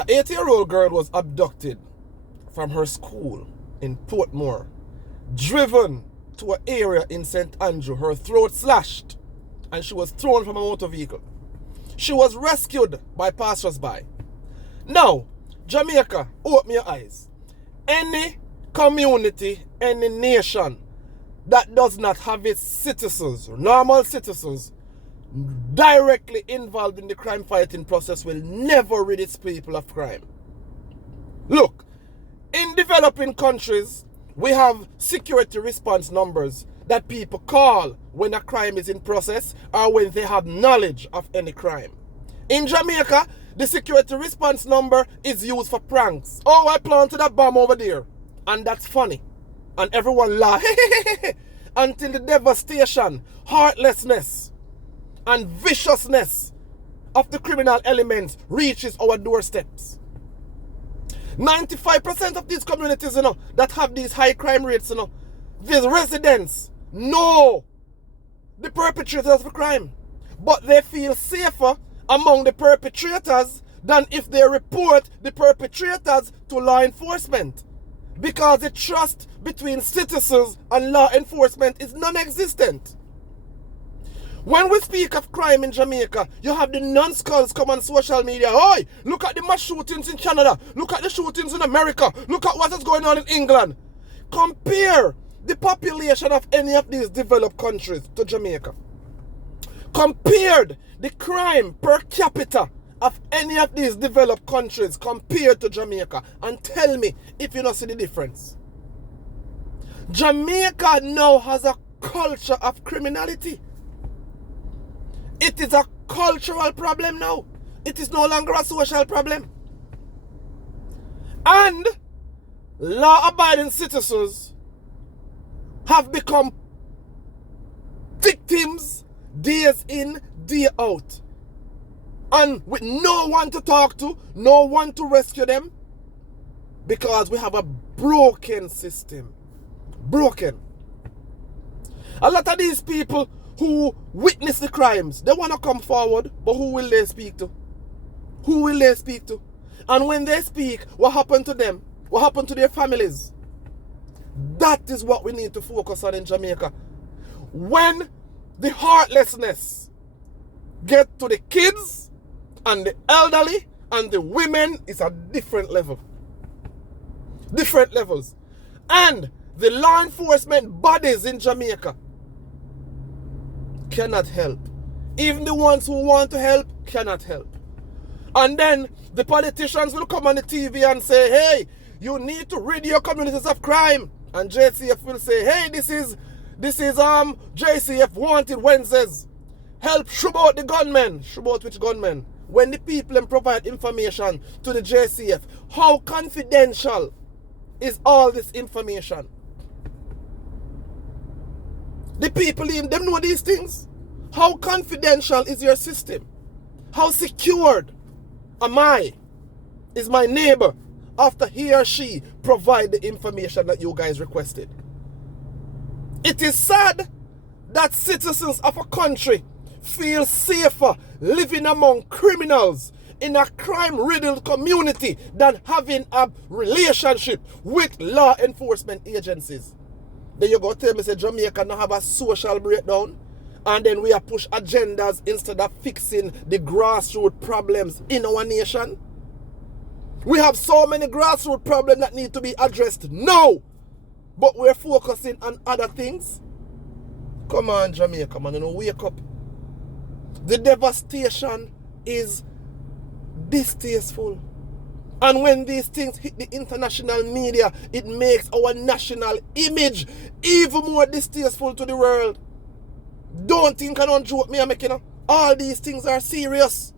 An 8-year-old girl was abducted from her school in Portmore, driven to an area in St. Andrew, her throat slashed, and she was thrown from a motor vehicle. She was rescued by passers-by. Now, Jamaica, open your eyes. Any community, any nation that does not have its citizens, normal citizens, directly involved in the crime fighting process will never rid its people of crime. Look, in developing countries, we have security response numbers that people call when a crime is in process or when they have knowledge of any crime. In Jamaica, the security response number is used for pranks. Oh, I planted a bomb over there. And that's funny. And everyone laugh until the devastation, heartlessness, and viciousness of the criminal elements reaches our doorsteps. 95% of these communities, that have these high crime rates, these residents know the perpetrators of the crime, but they feel safer among the perpetrators than if they report the perpetrators to law enforcement, because the trust between citizens and law enforcement is non-existent. When we speak of crime in Jamaica, you have the numbskulls come on social media. Oi, look at the mass shootings in Canada. Look at the shootings in America. Look at what is going on in England. Compare the population of any of these developed countries to Jamaica. Compared the crime per capita of any of these developed countries compared to Jamaica, and tell me if you don't see the difference. Jamaica now has a culture of criminality. It is a cultural problem now. It is no longer a social problem. And law-abiding citizens have become victims days in, day out. And with no one to talk to, no one to rescue them, because we have a broken system. Broken. A lot of these people who witness the crimes, they want to come forward, but who will they speak to? Who will they speak to? And when they speak, what happened to them? What happened to their families? That is what we need to focus on in Jamaica. When the heartlessness get to the kids and the elderly and the women, it's a different level. Different levels. And the law enforcement bodies in Jamaica cannot help. Even the ones who want to help cannot help. And then the politicians will come on the TV and say, hey, you need to rid your communities of crime. And JCF will say, hey, this is JCF Wanted Wednesdays. Help shove out the gunmen. Shove out which gunmen? When the people provide information to the JCF, how confidential is all this information? The people in them know these things. How confidential is your system? How secured am I? Is my neighbor after he or she provide the information that you guys requested? It is sad that citizens of a country feel safer living among criminals in a crime-riddled community than having a relationship with law enforcement agencies. Then you go tell me, say Jamaica now have a social breakdown, and then we are push agendas instead of fixing the grassroots problems in our nation. We have so many grassroots problems that need to be addressed now, but we're focusing on other things. Come on, Jamaica, man, wake up. The devastation is distasteful. And when these things hit the international media, it makes our national image even more distasteful to the world. Don't think I don't joke me, all these things are serious.